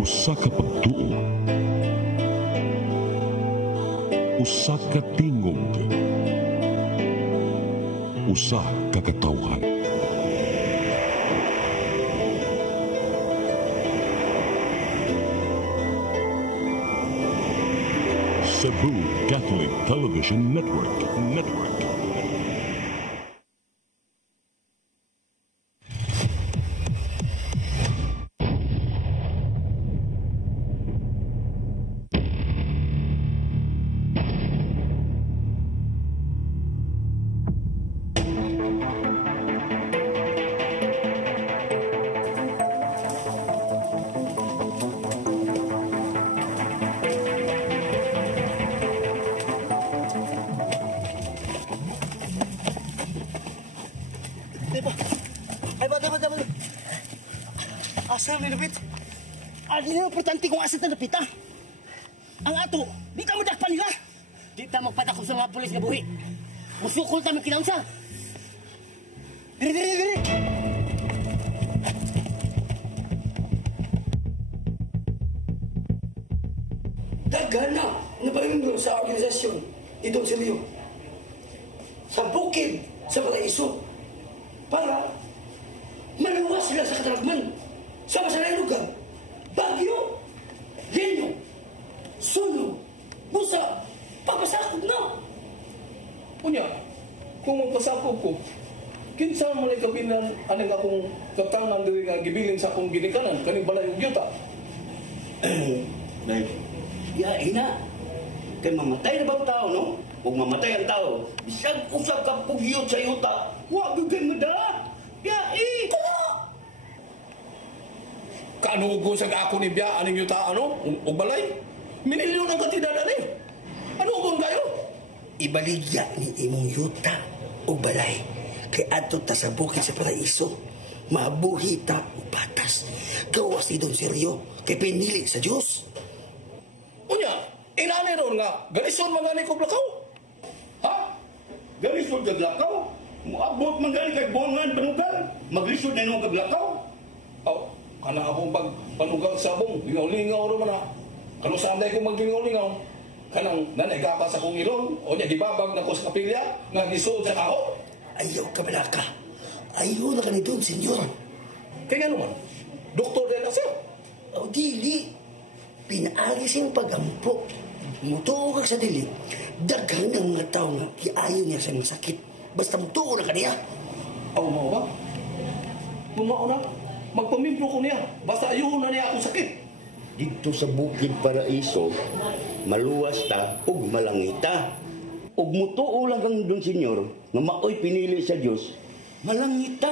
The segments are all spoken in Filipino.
Usa ka pagtuo, usa ka tingog, usa ka katawhan. Cebu Catholic Television Network. Asa may lapit? Adi na importante kung asa na lapit, ha? Ang ato, di ka madakpan nila. Di ta magpatakop sa mga pulis nga buhi. Musukol ta may kinaunsa. Diri! Dagana na bayunggo sa organisasyon itong Silyo. Sa bukid, sa Paraiso. Para maluwas sila sa katalagman. Sama sa lugar, Bagyo, Lenyo, Suno, Busa, papasakop na. Punya, kung magpasakop ko, kinsa mo na ikabilang anong akong katangan diri nga gibilin sa akong ginikanan, kaning balay og yuta. Dahil, ina, kay mamatay na bang tao, no? Kung mamatay ang tao, bisag usap ka pugyot sa yuta, huwag bigay mo da. Kanugo sa ako ni Biya, aning yuta, o balay? Minilyon ang katidadan eh. Ano kayo? Ibaligya ni imong yuta o balay. Kay ato ta sa bukid sa Paraiso. Mabuhi ta o patas. Gawas ni Don Sergio kay pinili sa Diyos. Unya, inani ron nga, galison magani ko blakaw? Ha? Galisod ka glakaw? Muabot manggali kay bongan panugal. Maglisod na nung kaglakaw. Kana akong panugang sabong, lingaw-lingaw ro man ha. Kano sanday ko maglingaw-lingaw. Kanang nanaygapas akong ilong, o niya gibabag na ko sa kapilya, nga gisod sa kaho. Ayaw ka malaka. Ayaw na ka ni Don Senyor. Kaya nga naman, doktor din na siya. O dili, pinaagis yung pagampo. Mutuo ka sa dili, daghang ng mga tao nga iayaw niya sa mga sakit. Basta mutuo na ka niya. Mo ba? Mumao na. Magpamimbro ko niya. Basta ayun na niya akong sakit. Dito sa bukid Paraiso, maluwas ta ug malangita. Ug mutuo lang kang Don Senyor nga maoy pinili sa Dios, malangita.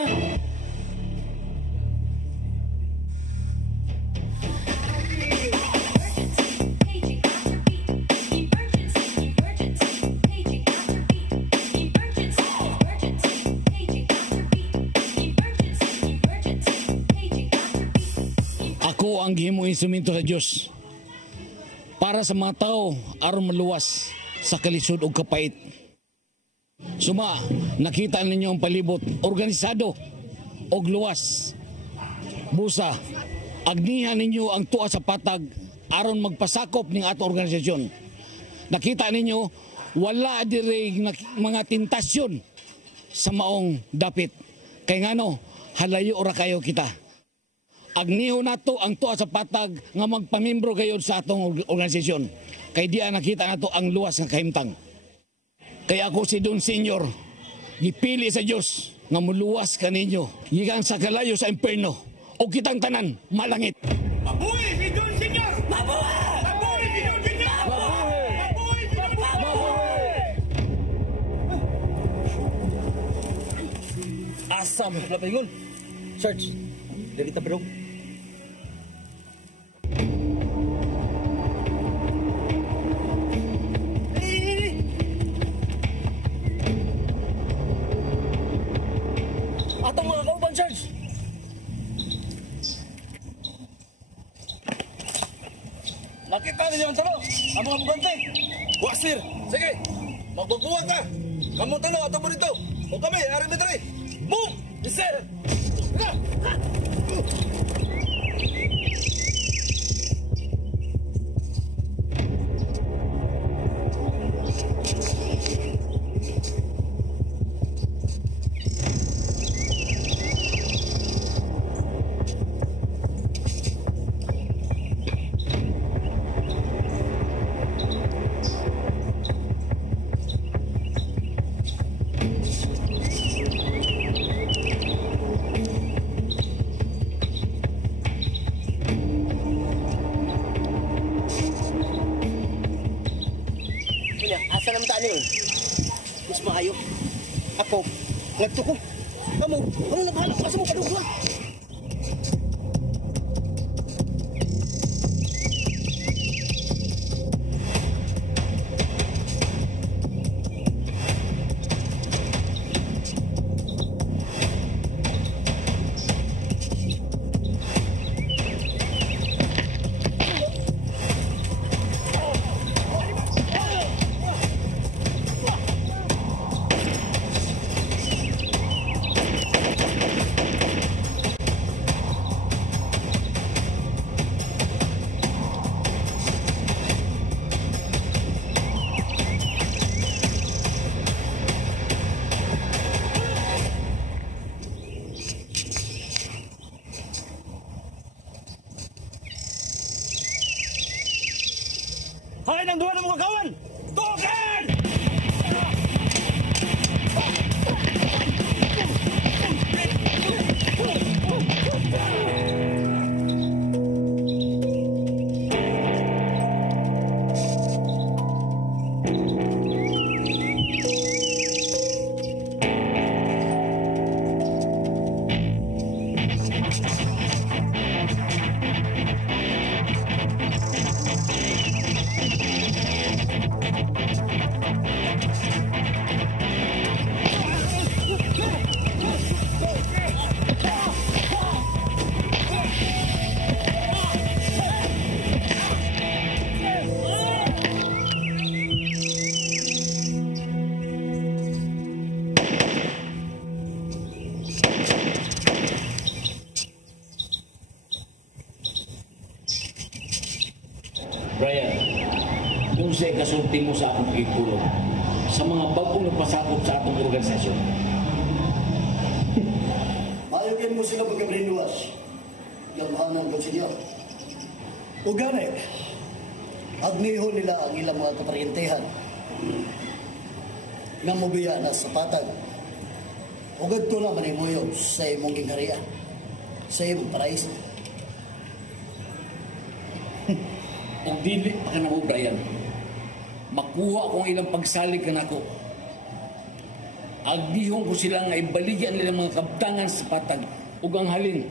Ako ang gihimo instrumento sa Dios para sa mga tao aron maluwas sa kalisod ug kapait. Suma, nakita ninyo ang palibot, organisado ug luwas. Busa, agnihan ninyo ang tuwa sa patag aron magpasakop ning ato organisasyon. Nakita ninyo wala diri mga tentasyon sa maong dapit. Kay ngano, halayo ora kayo kita. Agniho nato ang tuwa sa patag nga magpamimbro gayud sa atong organisasyon. Kay diya nakita nato ang luwas nga kahimtang. Kaya ako si Don Senyor, gipili sa Dios nga muluwas kaninyo gikan sa kalayo sa imperno o kitang tanan malangit. Mabuhay si Don Senyor! Mabuhay! Mabuhay si Don Senyor! Mabuhay! Mabuhay si Don Senyor! Mabuhay! Asam, lapingon. Search. Dari kita bro. Atong mga kauban, Sarge! Nakita ninyo ang talo! Ang mga bugante! Wasir! Sige! Magtutuwa ka! Kamong talo, ato mo dito! O kami, arin na dali! Move! Yes, sir! niyo. Mas maayo. Ako, nagto ko. Kamu na bahala ka sa mo padugwa. Halay ng duwa ng mga kawan! Tukan! Brian, kung sa'y kasulti mo sa akong pagtulong sa mga bagong nagpasakop sa atong organisasyon. Mayagin mo sila pagkabrinduas. Yamahanan ko siya. O gani, agniho nila ang ilang mga kaparyentehan nga mobiya na sa patag. Ugad ko na manimuyo sa imong gingharian, sa imong paraiso. Kung dili pa ka na mo, Brian, makuha akong ilang pagsalig ka na ko. Agdihon ko sila nga ibaligyan nila mga kabtangan sa patag ug ang halin.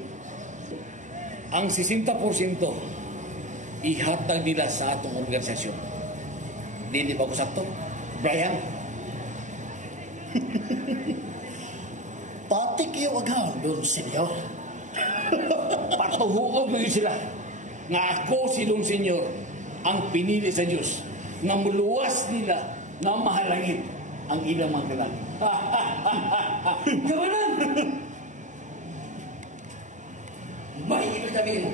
Ang 60% ihatag nila sa atong organisasyon. Dili ba ko sakto, Brian? Patik iyo aghan doon, senyor. Patuhuog mo yun sila nga ako silong senyor ang pinili sa Diyos nga muluwas nila na mahalangin ang ilang mga kalaki. Kawanan! May ibig sabihin mo,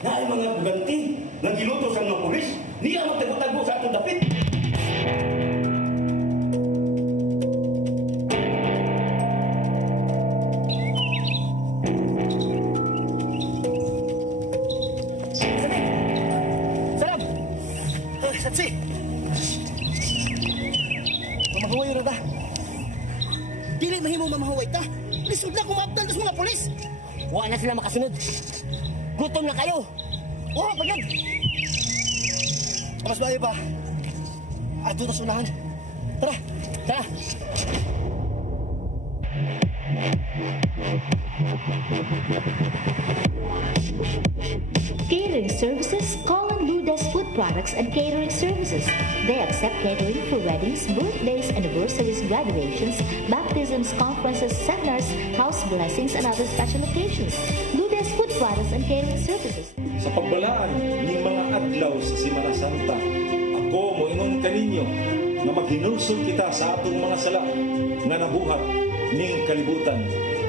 na ay mga buganti na gilutos ang mga pulis, niya magtago-tago sa atong dapit. Satsi! Mamahuway rin ta. Dili mahimo mamahuway ta. Lisod na kumabdal sa mga polis. Huwag na sila makasunod. Gutom na kayo. Oo, pagyan. Mas bayo pa. Ato na sunahan. Tara! Tara. Catering services, call on Blue Desk Food Products and Catering Services. They accept catering for weddings, birthdays, anniversaries, graduations, baptisms, conferences, seminars, house blessings, and other special occasions. Blue Desk Food Products and Catering Services. Sa pagbalaan ng mga adlaw sa Semana Santa, ako moingon kaninyo na maghinulsol kita sa atong mga sala nga nabuhat ning kalibutan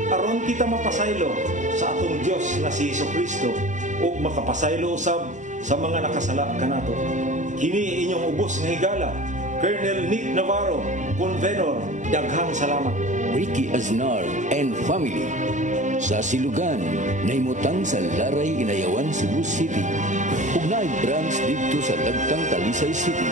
aron kita mapasaylo sa atong Dios nga si Jesucristo ug makapasaylo usab sa mga nakasala kanato. Kini inyong ubos nga higala, Colonel Nick Navarro, Convenor, daghang salamat. Ricky Aznar and family sa Silugan naimutang sa Laray Inayawan, Cebu City ug naay branch didto sa Dagtang, Talisay City.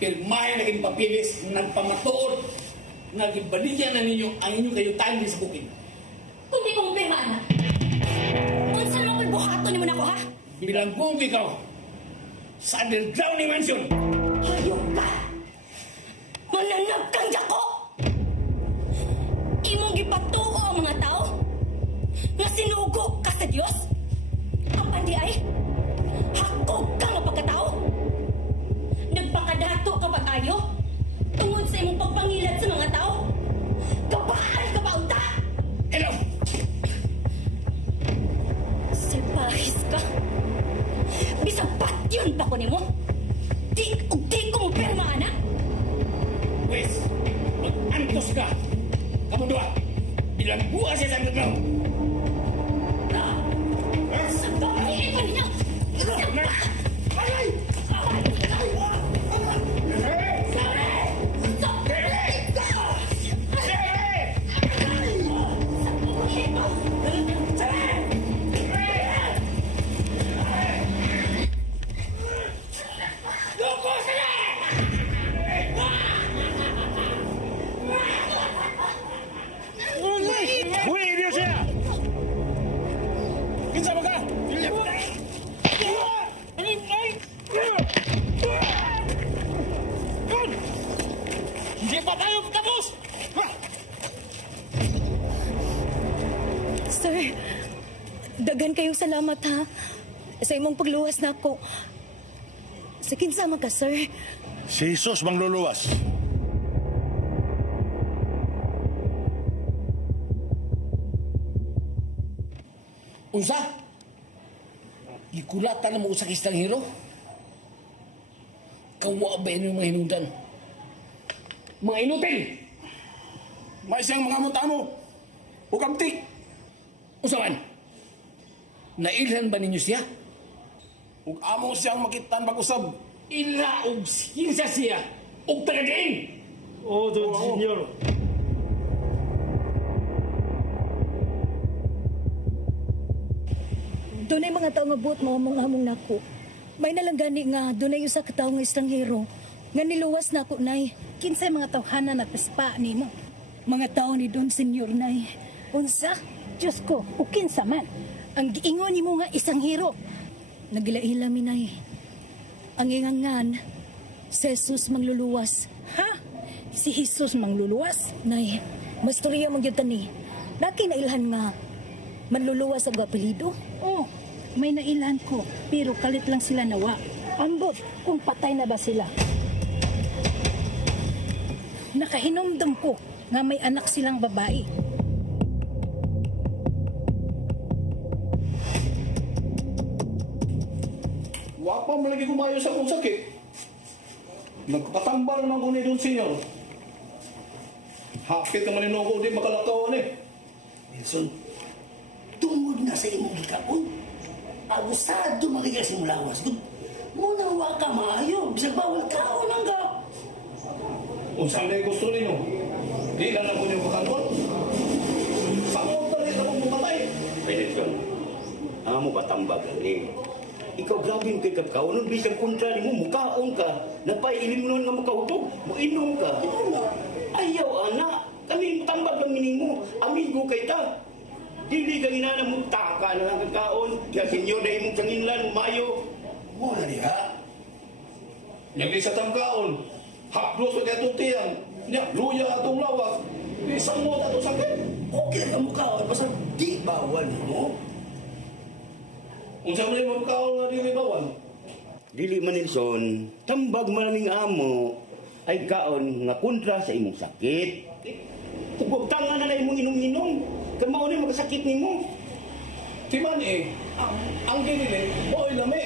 pirmahe naging papilis, nagpamatuod, nagibaligyan na ninyo ang inyong kayutan sa bukid. Kung di kong pirma, anak. Kung saan mo ko'y buhato ni mo na ko, ha? Bilanggong ikaw sa underground ni Mansion. Hayop ka! Mananag kang jako! Imong gipatuko ang mga tao nga sinugo ka sa Diyos? Ang pandi ay hakog ka nga pagkatao? Nagpakadato ka ba tayo tungod sa imong pagpangilad sa mga tao? Kabaan ka ba, unta? Hello! Sipahis ka? Bisang patyon pa ko ni mo? Di ko mo perma, anak? Wes, mag-antos ka! Kamu dua, bilang buah saya sangat tahu. Sampai ito ninyo! Bunuh dia saya! Kinsa ba ka? Hindi pa tayo tapos! Sir, dagan kayong salamat, ha? Sa imong pagluwas na ako. Sa kinsama ka, sir? Si Jesus mangluluwas. Unsa? Gikulatan na mo sa kistang hero? Kawa ba yun yung mga hinundan? Mga inutin! May siyang mga mutamo. Ukamtik. Usaman? Nailhan ba ninyo siya? Ug amo siyang makitan pag-usab. Ila og kinsa siya? Og tagadiin! Oh, Don Senyor. Doon ay mga tao nga buot mo hamong nako. May nalanggani nga doon ay usa ka tawo nga estranghero nga niluwas nako nay. Kinsay mga tawhana nagpaspa nimo? Mga tao ni Don Senyor nay. Unsa? Diyos ko, o kinsa man? Ang giingon nimo nga isang hero. Nagila-ila mi nay. Ang ingangan si Jesus mangluluwas. Ha? Si Jesus mangluluwas? Nay, mastorya man gyud tani. Naki nailhan nga manluluwas ang apelyido. Oh, may nailan ko, pero kalit lang sila nawa. Ambot, kung patay na ba sila? Nakahinumdum ko nga may anak silang babae. Wapa mo lagi kumayo sa akong sakit. Nagpatambal naman ko ni Don Senyor. Hapit naman ni Nogo, di makalakawan eh. Wilson, tungod na sa imong gikapon. Abusado magigas imong lawas. Muna wa ka maayo, bisag bawal kaon ang ka. Unsa na gusto ninyo? Di lang na po niyong makanon. Samot na rin akong bumatay. Pwede yun. Amo patambag ni. Ikaw grabing kay kakaunon, bisag kontra ni mo, mukaon ka. Napailim nun nga makahutog, muinom ka. Ayaw, anak. Kami tambag lang minimo. Amigo kay ta. Dili ka inanamugta ka na ang kakaon. Kaya sinyo na imong sanginlan, mayo. Muna niya. Yang isa tamkaon. Haplos ko kaya tutiyan. Niya, luya atong lawas. Isang mo na itong sakit. Okay ka mukhaon, basta di bawal mo. Unsa mo na yung makaon nga di may bawal? Dili Manilson, tambag maraming amo ay kaon nga kontra sa imong sakit. Tugog-tanga na imong inom-inom. Kamao na magkasakit nimo. Timan eh, ang ginili, mo'y lami.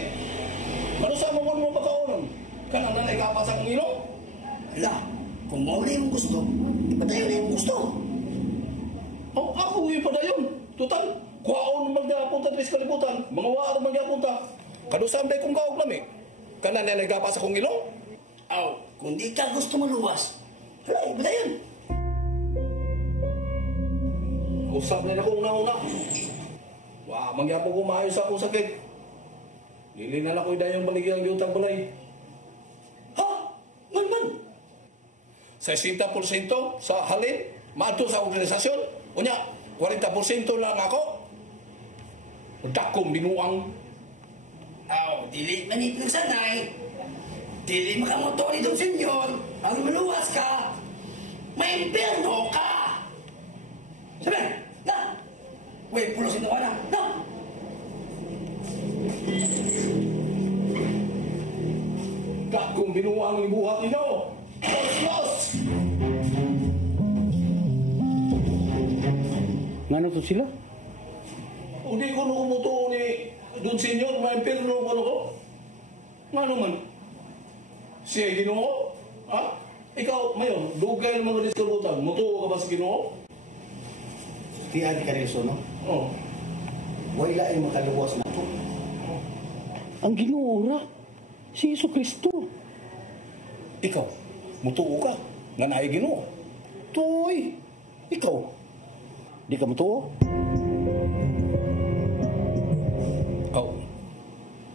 Ano sa mga mo makaonon? Kanang nanay kapas ang ilong? Ala, kung mauna yung gusto, ipatayo na yung gusto. Oh, ako yung padayon. Tutal, kuhaon magdapunta tres kalibutan. Mga waaro magdapunta. Kadusam day kong kaog lami. Kanang nanay kapas akong ilong? Aw, kung di ka gusto maluwas, ala, ipatayon. Usap na akong nauna. Wah, mangyapo ko maayo sa akong sakit. Lili na ako dayong baligyan yung balay. Ha? Man 60% sa halin, maato sa organisasyon. Unya, 40% lang ako. Dakong binuang. Dili manit ng sanay. Dili makamotori doon, senyor. Ang maluwas ka. May impyerno ka. Sabi, na. Uy, pulosin ako na. Na. Dakong binuang yung buhat nino. Los! Ngano to sila? Hindi ko na kumuto ni Don Senyor, may impyerno ko ko. Nga naman? Siya Ginoo? Ha? Ikaw, mayon, dugay ng mga diskulutan. Mutuo ka ba sa Ginoo? Tiyan ka rin so, no? Oo. Wala ay makaluwas na ito. Ang Ginoo ra, si Hesus Kristo. Ikaw, mutuo ka. Nga na ay Ginoo. Toy, ikaw, di ka mutuo?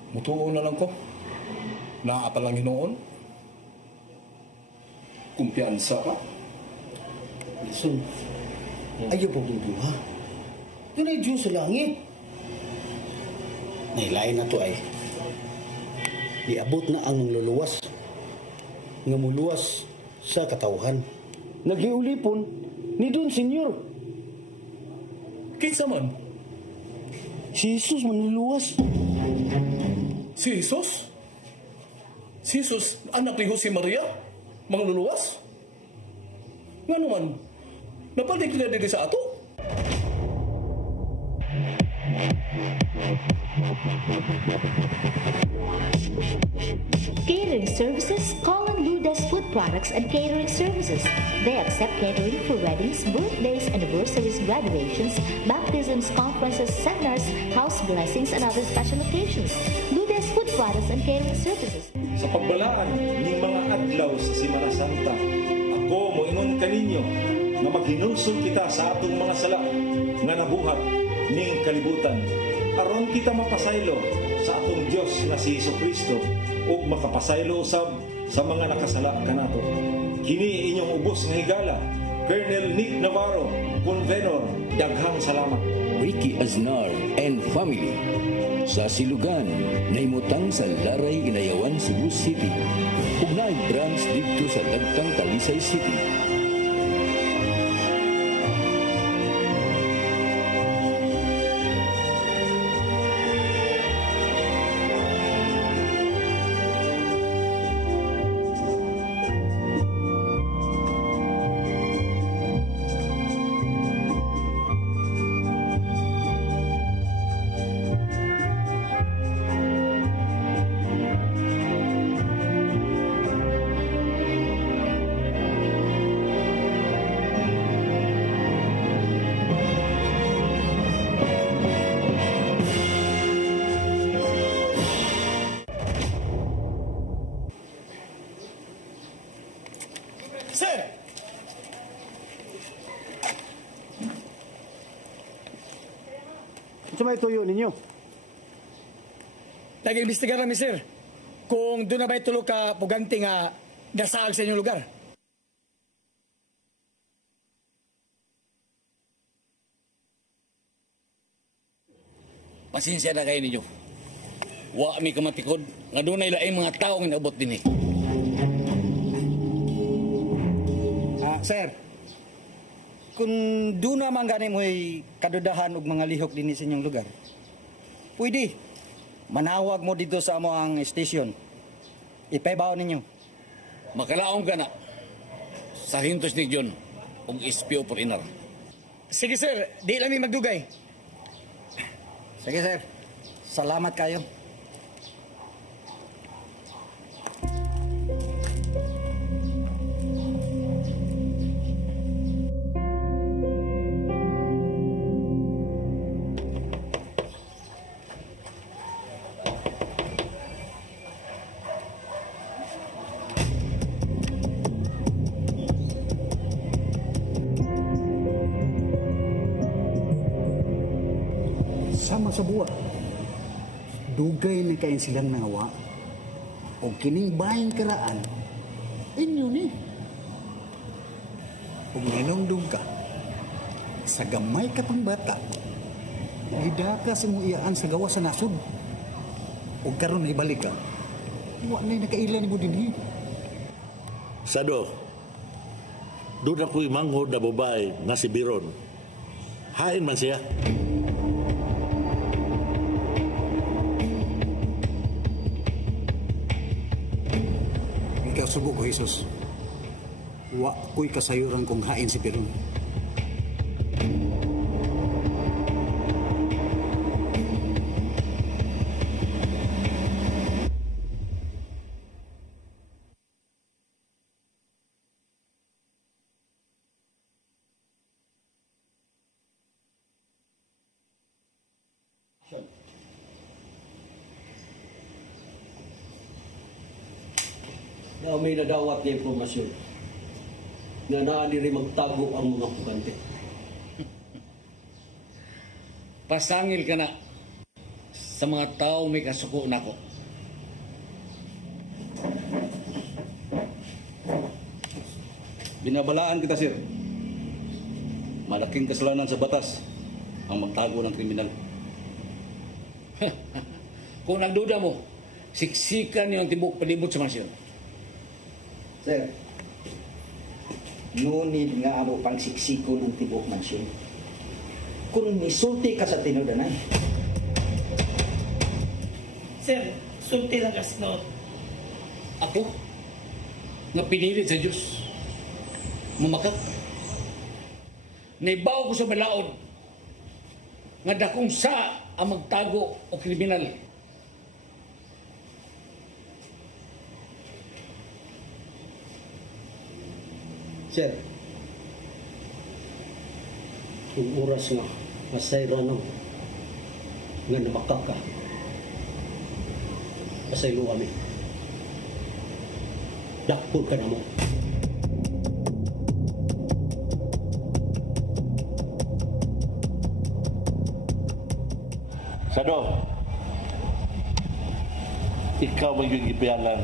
Mutuo na lang ko. Naapalang Ginoon. Kumpiyansa ka. Listen, ayaw po duduha. Yun ay Diyos sa langit. Nailain na to ay iabot na ang luluwas nga muluwas sa katawhan. Nagiulipon ni Don Senyor. Kinsa man? Si Jesus manluluwas. Si Jesus? Si Jesus, anak ni Jose Maria? Mangluluwas? Nga naman, napalik na din sa ato? Catering services, Colin Ludas Food Products and Catering Services. They accept catering for weddings, birthdays, anniversaries, graduations, baptisms, conferences, seminars, house blessings, and other special occasions. Ludas Food Products and Catering Services. Sa pagbalaan ng mga adlaw sa Semana Santa, ako moingon kaninyo nga maghinulsol kita sa atong mga sala nga nabuhat ning kalibutan aron kita mapasaylo sa atong Dios nga si Jesucristo ug makapasaylo usab sa mga nakasala kanato. Kini inyong ubos nga higala, Colonel Nick Navarro, Convenor. Daghang salamat. Ricky Aznar and family. Sa Silugan, naimutang sa Laray, Inayawan, Cebu City. Ug naay branch dito sa Dagtang, Talisay City. Sa may tuyo ninyo? Nag-imbestigar namin, sir. Kung doon na ba'y tulog ka puganti nga nasaag sa inyong lugar. Pasensya na kayo ninyo. Wa mi kamatikod. Nga doon na ilaing mga tao nga naabot din eh. Sir, kung doon naman gani mo'y kadudahan og mga lihok din sa inyong lugar, pwede, manawag mo dito sa amo ang station. Ipaybaw ninyo. Makalaong ka na sa hintos ni John og SPO por inar. Sige, sir. Di lang may magdugay. Sige, sir. Salamat kayo. Sama sa buwa. Dugay na kain silang nawa. O kining bayang karaan, inyo ni. Kung nanongdong ka, sa gamay ka pang bata, gidaka sa mo iyaan sa gawa sa nasod. O karon na ibalik ka, wala na'y nakailan mo din. Sado, doon ako'y manghod na babae na si Biron. Hain man siya. Ikaw subok ko, Jesus. Wa ko'y kasayuran kung hain si Biron. Na may nadawat na impormasyon na naaniri magtago ang mga pugante. Pasangil ka na sa mga tao may kasuko na ko. Binabalaan kita, sir. Malaking kasalanan sa batas ang magtago ng kriminal. Kung nagduda mo, siksikan niyo ang tibok palibot sa mansyon. Sir, ngunit nga amo pang siksiko ng tibok mansyon. Kung misulti ka sa tinudanay. Sir, sulti lang kasi noon. Ako? Nga pinilit sa Diyos. Mamakak. Naibaw ko sa balaod. Nga dakong sa ang magtago o kriminal. Sir, kung oras nga, masayra no, nga namakak ka, masaylo kami. Dakpul ka na mo. Sado, ikaw may yung ipialan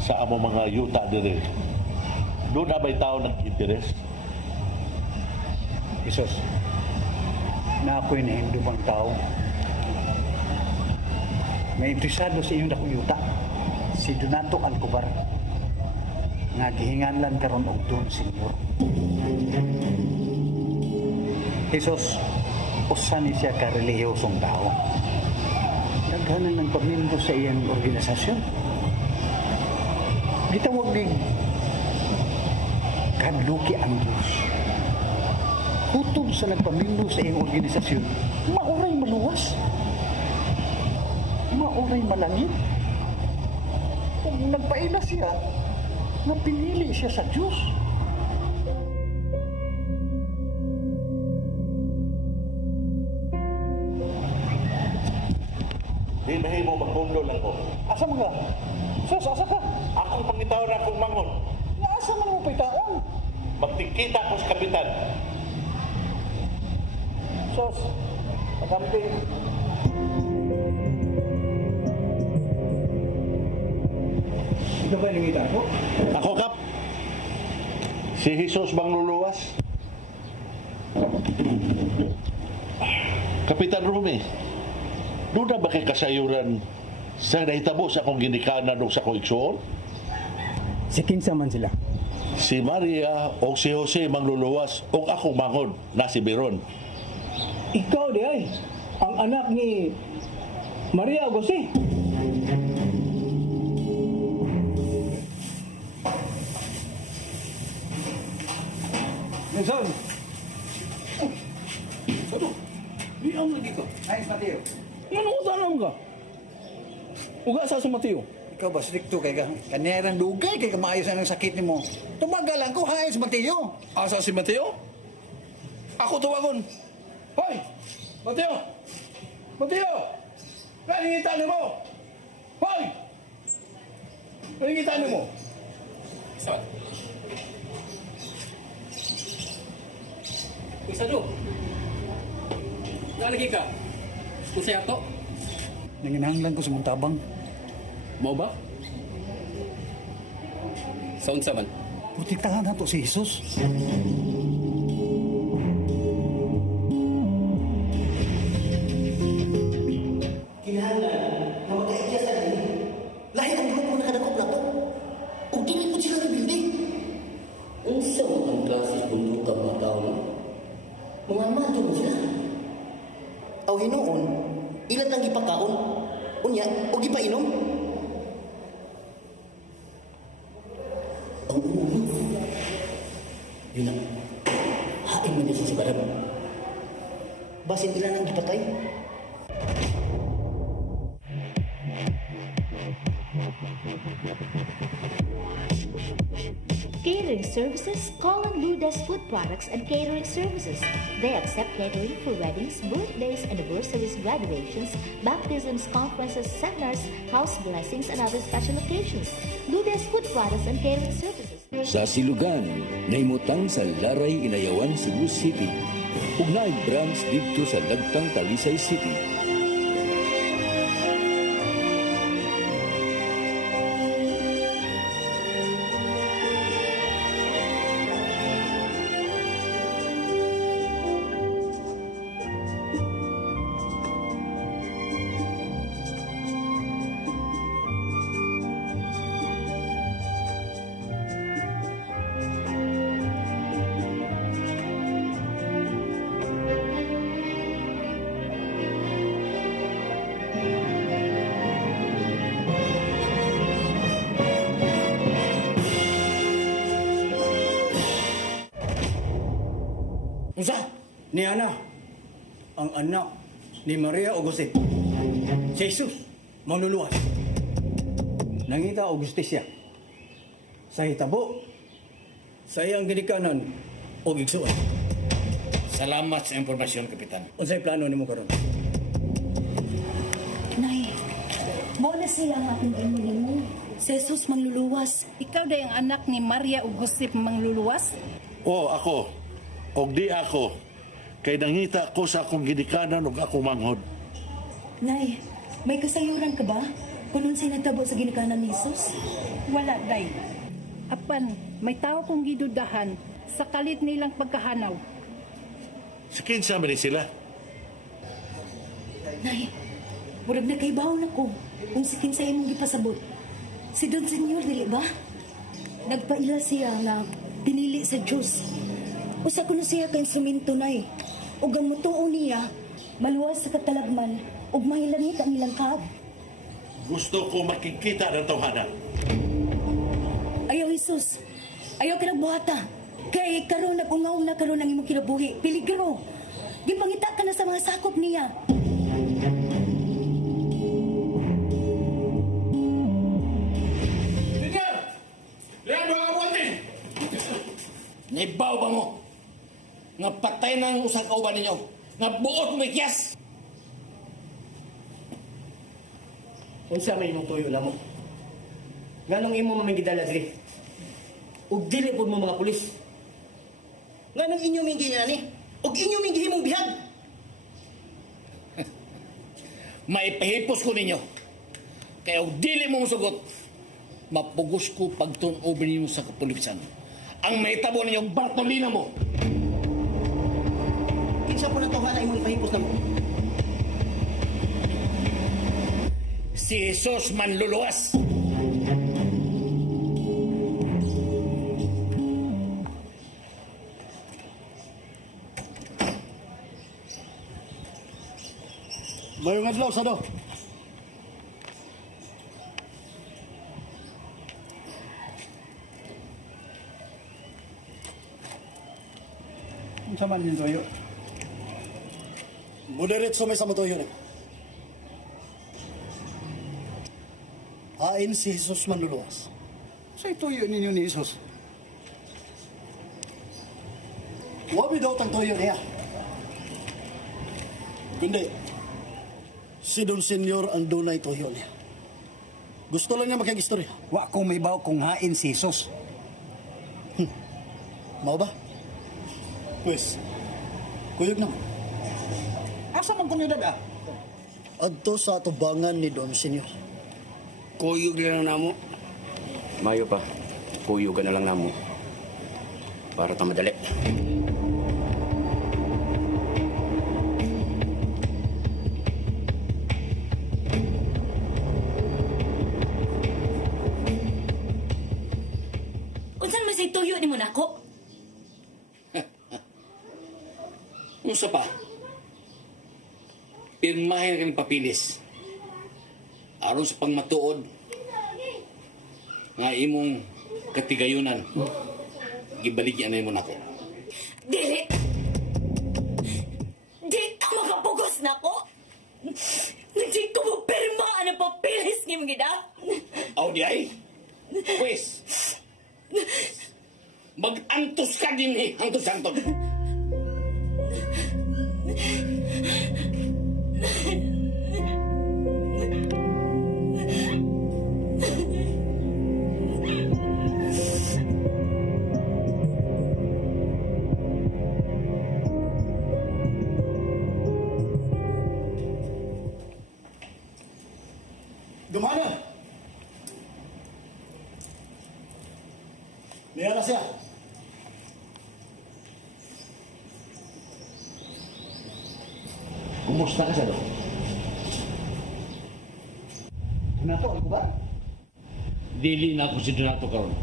sa among mga yuta dire. Doon na ba'y tao nag-interes? Jesus, na ako'y nahindumang tao. May interesado sa iyong dakuyuta, si Donato Alcobar, nga gihinganlan karon og Don Senyor. Jesus, usa ni siya ka relihiyosong tao. Daghanan ng pamilyo sa iyang organisasyon. Gitawag ni kadluki ang Diyos. Kutob sa nagpamilyo sa iyong organisasyon, mauray maluwas. Mauray malangit. Kung nagpaila siya, napinili siya sa Diyos. Di mahimo magpundo lang ko. Asa mo ka? Sus, asa ka? Akong pangitaw na akong mangon. Asa man mo pitaon? Magtikita ko sa kapitan. Sus, pagampi. Ito ba yung ngita ko? Ako, Kap. Si Jesus bang luluwas? Kapitan Rumi, doon na ba kay kasayuran sa nahitabo sa akong ginikanan o sa akong igsuon? Si kinsa man sila? Si Maria o si Jose mangluluwas o akong mangon na si Biron. Ikaw di ay, ang anak ni Maria o Jose. Nelson! Ano? Di ang lagi ka. Ayos, Mateo. Ano ko tanong ka? Uga sa Mateo. Ikaw ba, stricto kay ka? Kanyarang dugay kay kamayos na ng sakit ni mo. Tumagalan ko, hayos, Mateo. Asa si Mateo? Ako tuwagon. Hoy! Mateo! Mateo! Nalingitan mo! Hoy! Nalingitan mo! Saan? Isa do. Nalagi ka. Kusya to. Nanginahanglan ko sa mong tabang. Mau ba? Sa unsa man? Protektahan nato si Jesus. Kinahanglan na makaigya sa dili. Lahi ang grupo na kadakop na to. Ug dili po sila rebuilding. Unsa mo ang klase bundok ka mga tao na? Mga mato mo sila. Aw hinuon, ilat ang gipakaon. Unya, o gipainom. Ang ulo. Yun na. Hain mo niya si Barab. Basin ilan ang gipatay. Catering services, Colin Ludas Food Products and Catering Services. They accept catering for weddings, birthdays, anniversaries, graduations, baptisms, conferences, seminars, house blessings, and other special occasions. Ludas Food Products and Catering Services. Sa Silugan, naimutang sa Laray Inayawan, Cebu City. Ug naay branch didto sa Lagtang, Talisay City. Unsa? Ni Ana, ang anak ni Maria Auguste. Si Jesus, manluluwas. Nangita og justisya. Sa hitabo, sa iyang ginikanan o igsuon. Salamat sa impormasyon, Kapitan. Unsay plano nimo karon? Nay, mo na siya ang ating ginili mo. Si Jesus mangluluwas. Ikaw day ang anak ni Maria Auguste mangluluwas? O ako, og di ako, kay nangita ko sa akong ginikanan ug akong manghod. Nay, may kasayuran ka ba? Kung siya nagtabo sa ginikanan ni Jesus? Wala, day. Apan, may tao kong gidudahan sa kalit nilang pagkahanaw. Sa kinsa man ni sila? Nay, murag na kaibaw na ko kung si kinsa imong gipasabot. Si Don Senyor, dili ba? Nagpaila siya nga pinili sa Diyos. Usa ko na siya ka instrumento, nay. Ug ang mutuo niya, maluwas sa katalagman ug mahilangit ang ilang kaab. Gusto ko makikita ng tawhana. Ayaw, Jesus. Ayaw ka nagbuhata. Kay karon nag-ungaw na karon ang imong kinabuhi. Peligro. Gipangita ka na sa mga sakop niya. Tingnan! Leandro ang abuante! Nibaw ba mo? Nga patay ng usang kauban ninyo. Nga buot mo ikyas. Unsa may imong tuyo na mo? Nganong imo mamingidala diri? Ug dili pud mo mga pulis. Nganong inyo mingi ni? Ug inyo mingi himong bihag. Maipahipos ko ninyo. Kaya og dili mo musugot, mapugos ko pagtunob ninyo sa kapulisan. Ang mahitabo ninyo, Bartolina mo. Kinsa po na tawhana imong ipahipos na mo? Si Jesus manluluwas. Mayroong adlaw, Sado. Ang sama ninyo toyo. Moderate may sama toyo na. Hain si Jesus manluluwas. Sa ituyo ninyo ni Jesus. Wabi daw tang toyo niya. Kundi, si Don Senyor ang dunay toyo niya. Gusto lang niya makag-istorya. Wa ko may baw kung hain si Jesus. Mao ba? Pues, kuyog naman. Asa man kunyudad ah? Adto sa atubangan ni Don Senyor. Kuyog lang namo. Mayo pa. Kuyog ka na lang namo. Para ka madali. Unsan man say tuyo ni mo nako? Unsa pa? Pirmahin kang papilis. Aron sa pangmatuod nga imong katigayunan. Gibaligyan na mo nako. Dili! Di ka makapugos nako! Hindi ko mo pirma ang papilis ni mga gida. Aw di ay? Pues, mag-antos ka din eh, antos-antos. Gumana! Mayroon na siya. Kumusta ka sa do? Donato, ano ba? Dili na ako si Donato karon.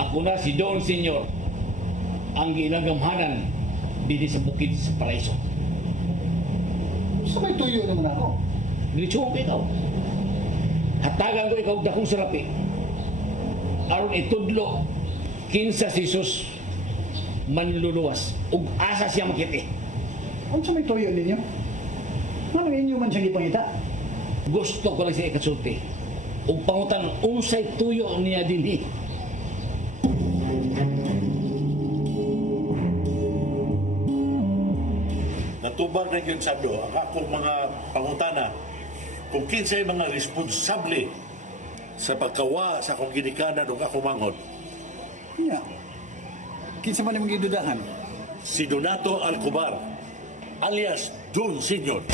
Ako na si Don Senior, ang ginagamhanan dili sa bukid sa Paraiso. Sa may tuyo naman ako. Dilitsong ko ikaw. Hatagan ko ikaw dakong sarapi. Aron itudlo kinsa si Jesus manluluwas ug asa siya makiti. Ano sa may tuyo ninyo? Ano inyo man siyang ipangita? Gusto ko lang siya ikasulti. Ug pangutan unsay tuyo niya dinhi. Natubag na yun sa do ang akong mga pangutana kung kinsay mga responsable sa pagkawa sa akong ginikanan o akong manghod. Nya. Kinsa man imong gidudahan? Si Donato Alcobar alias Don Senior.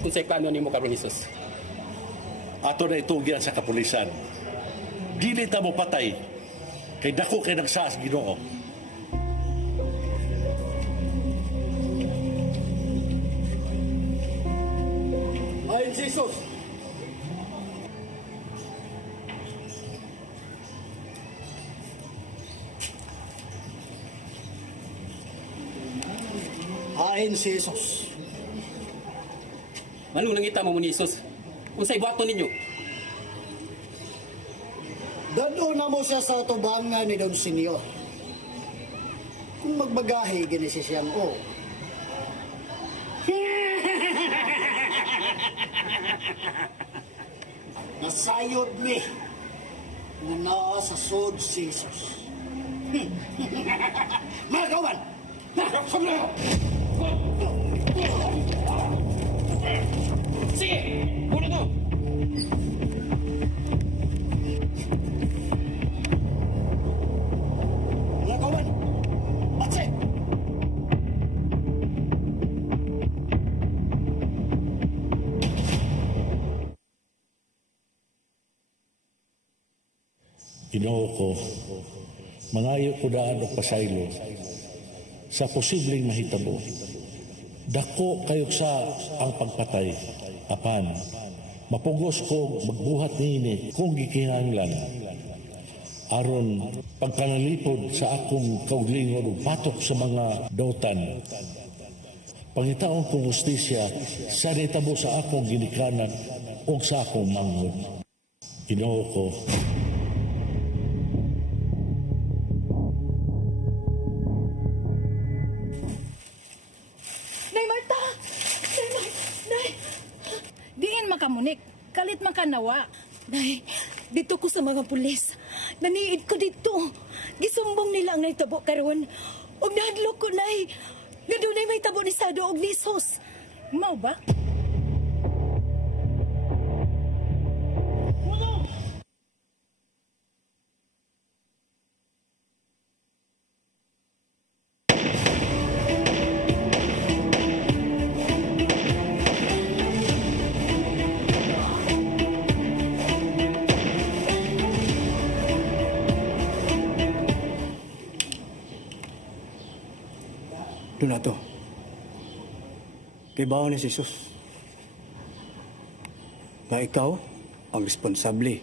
Kung sa'y plano ni mo karon Jesus. Ato na itugyan sa kapulisan. Dili ta mo patay kay dako kay nagsaas Ginoo. Ayon si Jesus. Ayon si Jesus. Manong nangita mo ni Jesus. Kung sa'y buhaton ninyo. Dado na mo siya sa tubangan ni Don Senior. Kung magbagahe, ginisi siyang o. Nasayod mi na naa sa sod si Jesus. Mga kawan! Sige! Puno to! Mga kawan! Batse! Ginoo ko, mangayo ko daan o pasaylo sa posibleng mahitabo. Dako kayo sa ang pagpatay. Apan, mapugos ko magbuhat niini kung gikihanglan. Aron pagkanalipod sa akong kaugalingon o patok sa mga dautan. Pangitaon kong justisya sa nitabo sa akong ginikanan o sa akong manghod. Ginoo ko, Kamunik, kalit man ka nawa. Nay, dito ko sa mga pulis. Naniid ko dito. Gisumbong nila ang naitabo karon. Og nahadlok ko, nay. Nga dunay may tabo ni Sado og ni Sos. Mau ba? Doon na to. Kay bawa ni Jesus. Na ikaw ang responsable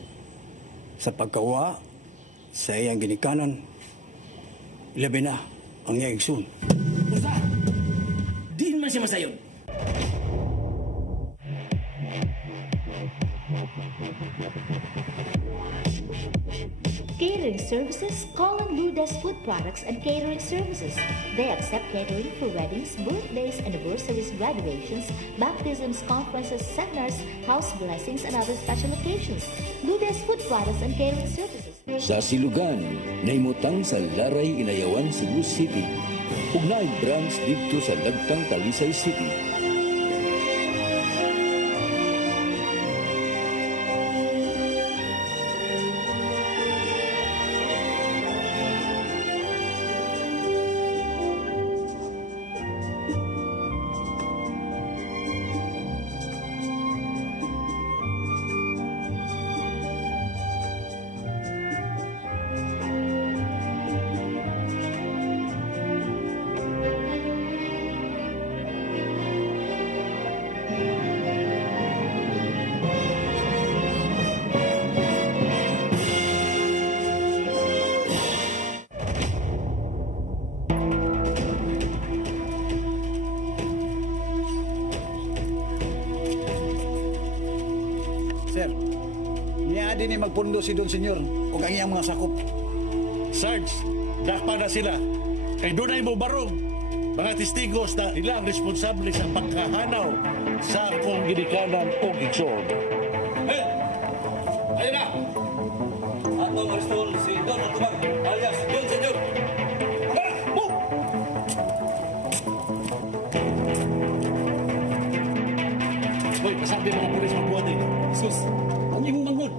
sa pagkawa sa iyang ginikanan. Ilabi na ang iyang igsoon. Usa! Diin man siya masayon. Catering Services, Colin Ludas Food Products and Catering Services. They accept catering for weddings, birthdays, anniversaries, graduations, baptisms, conferences, seminars, house blessings, and other special occasions. Ludas Food Products and Catering Services. Sa Silugan, naimutang sa Laray Inayawan, Cebu City. Ug naay branch dito sa Lagtang, Talisay City. Sir, niya din magpundo si Don Senyor o ang iyang mga sakop. Sarge, dakpa na sila. Kay doon ay mo barong. Mga testigos na ilang responsable sa pagkahanaw sa akong ginikanan o igsoon. Hey! Ayun na! Atong arestol si Don Otubag alias Don Senyor. Hoy, kasabi mga pulis magbuhat eh. Sus, ang imong manghod.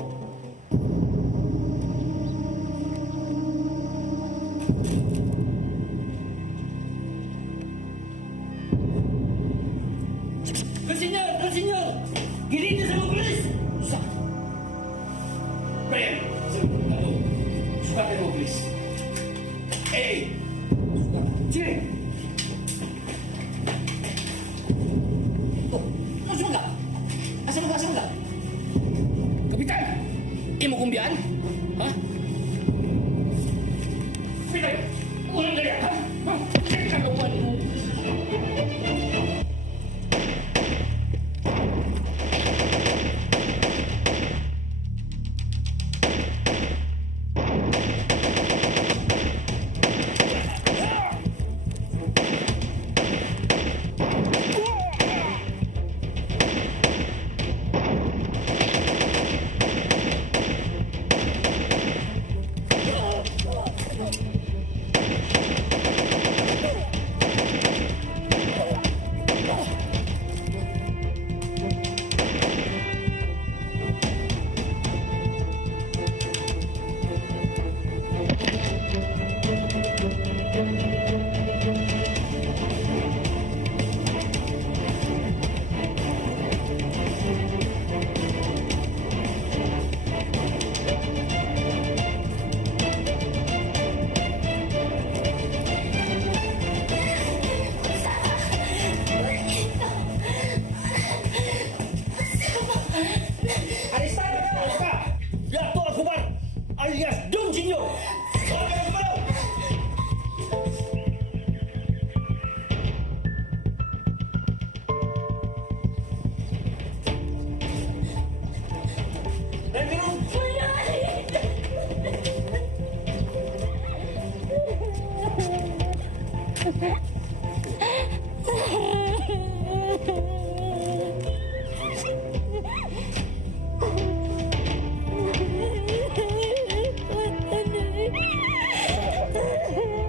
Don Senyor! Gilid na sa mga pulis! Usa! Brian! Suka kayo mga pulis. Eh! Sige! Asa ka? Asa ka? Kapitan! Imo kumbiyan? Ha? Kapitan! Ulang kaya, ha? Kagawan mo!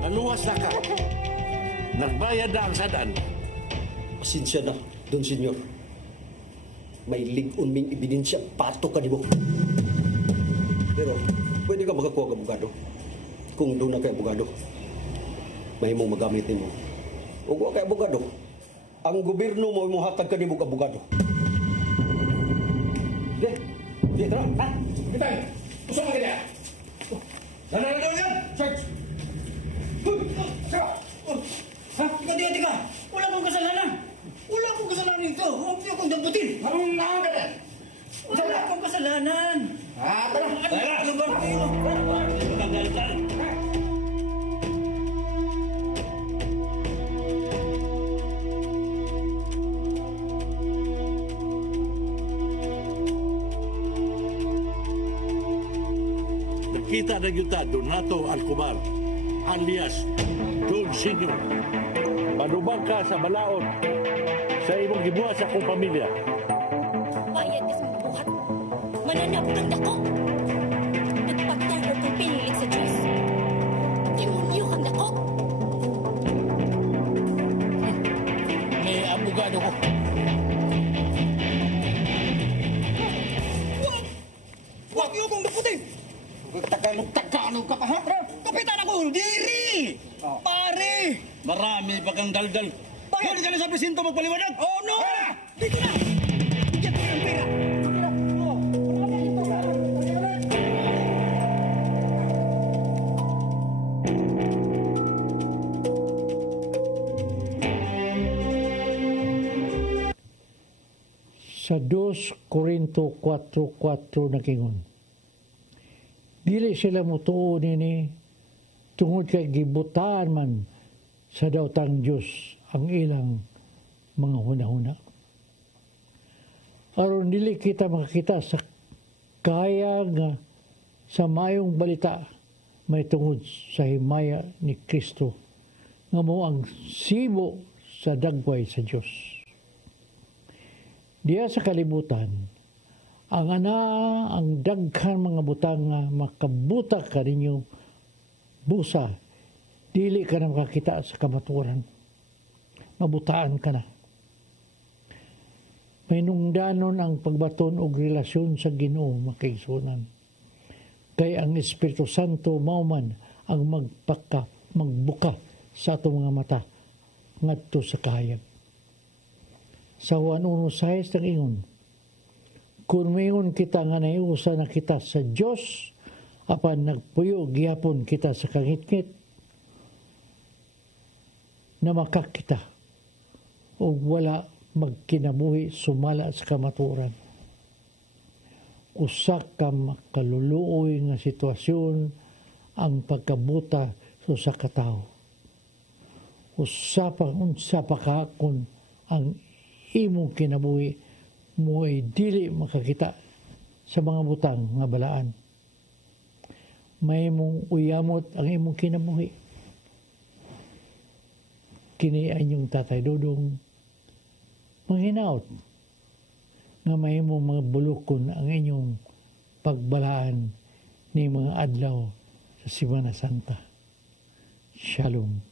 Naluwas na ka. Nagbayad na ang sadan. Pasensya na, Don Senyor. May ligon ming ebidensya, pato ka di mo. Pero, pwede ka makakuha ng abogado. Kung doon na kay abogado, may mong magamitin mo. Kung wala kay abogado, ang gobyerno mo mong hatag ka di mo abogado. Di, tara, ha? Kapitan! Usap mo kanya! Nanalo yan! Search! Ha? Tika. Wala akong kasalanan. Wala akong kasalanan ito. Huwag niyo akong damputin. Anong nakaka na? Wala akong kasalanan. Tara. Ano ba kayo? Nakita na yuta Donato Alcobar alias Don Senior. Manubang ka sa balaod sa imong gibuhat sa akong pamilya. Bayad ka sa mga buhat. Mananap kang dako. Nagpagtubo kang pinilit sa Diyos. Demonyo kang dako. May abogado ko. Huwag niyo akong damputin. Tagalog ka pa, ha? Kapitan ako, diri! Pare! Marami pa kang daldal. Bakit ka na sa presinto magpaliwanag? Oh, no! Dito na! Bigyan ko ng pera! Sa 2 Corinto 4:4 nakingon. Dili sila mutuo nini tungod kay gibutaan man sa dawtang Dios ang ilang mga hunahuna. Aron dili kita makakita sa kaya nga sa mayong balita may tungod sa himaya ni Kristo nga mo ang sibo sa dagway sa Dios. Diya sa kalibutan, ang daghan mga butang nga makabuta ka ninyo busa, dili ka na makakita sa kamaturan. Mabutaan ka na. May nungdanon ang pagbaton og relasyon sa Ginoo makaigsunan. Kay ang Espiritu Santo mauman ang magbuka sa atong mga mata ngadto sa kahayag. Sa Juan 1:6 nang ingon, kung mayon kita nga naiusa na kita sa Dios, apan nagpuyo gihapon kita sa kangitngit, na makakita o wala magkinabuhi sumala sa kamaturan. Usa ka makaluluoy nga sitwasyon ang pagkabuta sa usa ka tawo. Unsa pa kahakon ang imong kinabuhi mo ay dili makakita sa mga butang nga balaan. May mong uyamot ang imong kinabuhi. Kini anyong Tatay Dudong manghinaot nga may mong mga bulukon ang inyong pagbalaan ni mga adlaw sa Semana Santa. Shalom.